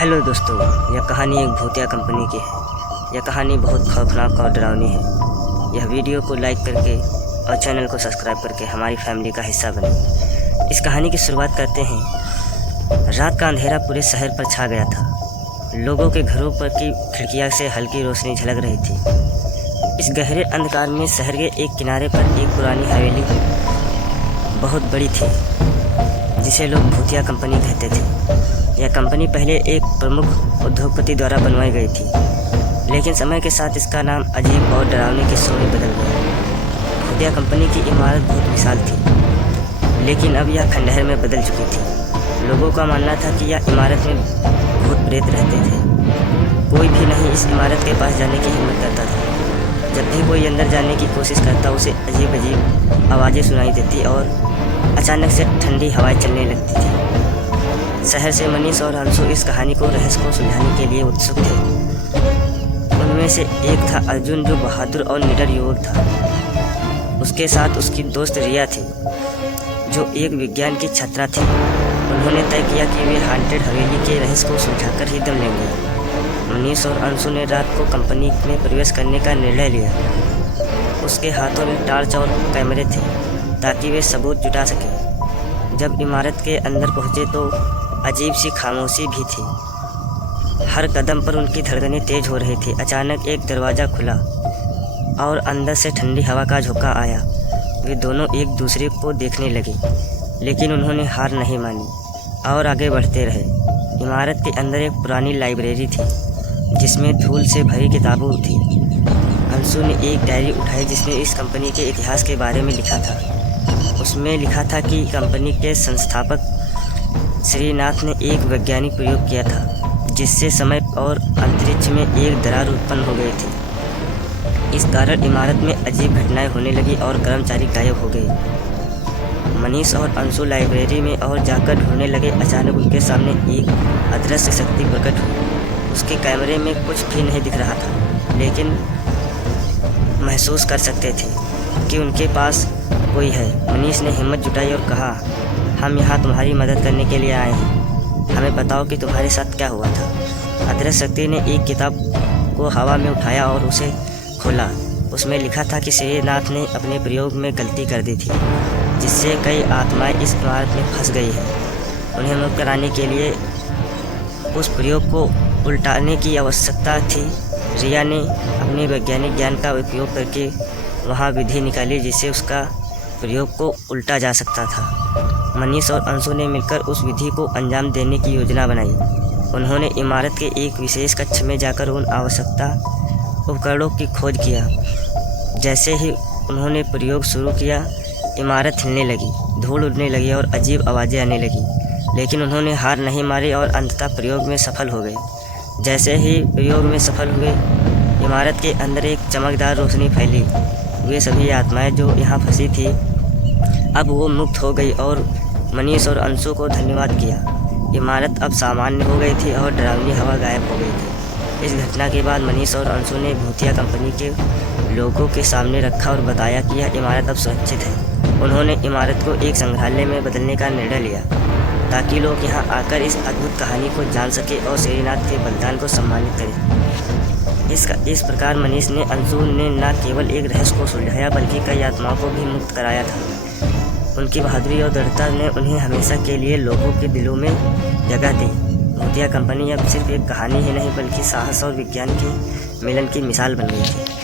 Hello दोस्तों, यह कहानी एक भूतिया कंपनी की है। यह कहानी बहुत खौफनाक और डरावनी है। यह वीडियो को लाइक करके और चैनल को सब्सक्राइब करके हमारी फैमिली का हिस्सा बने। इस कहानी की शुरुआत करते हैं। रात का अंधेरा पूरे शहर पर छा गया था। लोगों के घरों पर की खिड़कियां से हल्की रोशनी झलक रही थी। इस गहरे अंधकार में शहर के एक किनारे पर एक पुरानी हवेली बहुत बड़ी थी, जिसे लोग भूतिया कंपनी कहते थे। यह कंपनी पहले एक प्रमुख उद्योगपति द्वारा बनवाई गई थी, लेकिन समय के साथ इसका नाम अजीब और डरावने किस्सों में बदल गया। भूतिया कंपनी की इमारत बहुत विशाल थी, लेकिन अब यह खंडहर में बदल चुकी थी। लोगों का मानना था कि यह इमारत में भूत प्रेत रहते थे। कोई भी नहीं इस इमारत के पास जाने की हिम्मत करता था। जब भी कोई अंदर जाने की कोशिश करता, उसे अजीब अजीब आवाज़ें सुनाई देती और अचानक से ठंडी हवाएं चलने लगती थी। शहर से मनीष और अंशु इस कहानी को रहस्य को सुलझाने के लिए उत्सुक थे। उनमें से एक था अर्जुन, जो बहादुर और निडर युवक था। उसके साथ उसकी दोस्त रिया थी, जो एक विज्ञान की छात्रा थी। उन्होंने तय किया कि वे हांटेड हवेली के रहस्य को सुलझाकर ही दम लेंगे। मनीष और अंशु ने रात को कंपनी में प्रवेश करने का निर्णय लिया। उसके हाथों में टॉर्च और कैमरे थे, ताकि वे सबूत जुटा सकें। जब इमारत के अंदर पहुंचे तो अजीब सी खामोशी भी थी। हर कदम पर उनकी धड़कनें तेज हो रही थी। अचानक एक दरवाज़ा खुला और अंदर से ठंडी हवा का झोंका आया। वे दोनों एक दूसरे को देखने लगे, लेकिन उन्होंने हार नहीं मानी और आगे बढ़ते रहे। इमारत के अंदर एक पुरानी लाइब्रेरी थी, जिसमें धूल से भरी किताबें थी। अंशु ने एक डायरी उठाई, जिसमें इस कंपनी के इतिहास के बारे में लिखा था। उसमें लिखा था कि कंपनी के संस्थापक श्रीनाथ ने एक वैज्ञानिक प्रयोग किया था, जिससे समय और अंतरिक्ष में एक दरार उत्पन्न हो गई थी। इस कारण इमारत में अजीब घटनाएं होने लगी और कर्मचारी गायब हो गए। मनीष और अंशु लाइब्रेरी में और जाकर ढूंढने लगे। अचानक उनके सामने एक अदृश्य शक्ति प्रकट हुई। उसके कैमरे में कुछ भी नहीं दिख रहा था, लेकिन महसूस कर सकते थे कि उनके पास कोई है। मनीष ने हिम्मत जुटाई और कहा, हम यहाँ तुम्हारी मदद करने के लिए आए हैं। हमें बताओ कि तुम्हारे साथ क्या हुआ था। अदृश्य शक्ति ने एक किताब को हवा में उठाया और उसे खोला। उसमें लिखा था कि श्रीनाथ ने अपने प्रयोग में गलती कर दी थी, जिससे कई आत्माएं इस इमारत में फंस गई है। उन्हें मुक्त कराने के लिए उस प्रयोग को उल्टाने की आवश्यकता थी। रिया ने अपने वैज्ञानिक ज्ञान का उपयोग करके वहाँ विधि निकाली, जिससे उसका प्रयोग को उल्टा जा सकता था। मनीष और अंशु ने मिलकर उस विधि को अंजाम देने की योजना बनाई। उन्होंने इमारत के एक विशेष कक्ष में जाकर उन आवश्यकता उपकरणों की खोज किया। जैसे ही उन्होंने प्रयोग शुरू किया, इमारत हिलने लगी, धूल उड़ने लगी और अजीब आवाज़ें आने लगी। लेकिन उन्होंने हार नहीं मारी और अंततः प्रयोग में सफल हो गए। जैसे ही प्रयोग में सफल हुए, इमारत के अंदर एक चमकदार रोशनी फैली। वे सभी आत्माएं जो यहाँ फंसी थी, अब वो मुक्त हो गई और मनीष और अंशु को धन्यवाद किया। इमारत अब सामान्य हो गई थी और डरावनी हवा गायब हो गई थी। इस घटना के बाद मनीष और अंशु ने भूतिया कंपनी के लोगों के सामने रखा और बताया कि यह इमारत अब सुरक्षित है। उन्होंने इमारत को एक संग्रहालय में बदलने का निर्णय लिया, ताकि लोग यहाँ आकर इस अद्भुत कहानी को जान सके और श्रीनाथ के बलिदान को सम्मानित करें। इस प्रकार मनीष ने अंशु ने न केवल एक रहस्य को सुलझाया, बल्कि कई आत्माओं को भी मुक्त कराया था। उनकी बहादुरी और दृढ़ता ने उन्हें हमेशा के लिए लोगों के दिलों में जगह दी। भूतिया कंपनी अब सिर्फ एक कहानी ही नहीं, बल्कि साहस और विज्ञान के मिलन की मिसाल बन गई थी।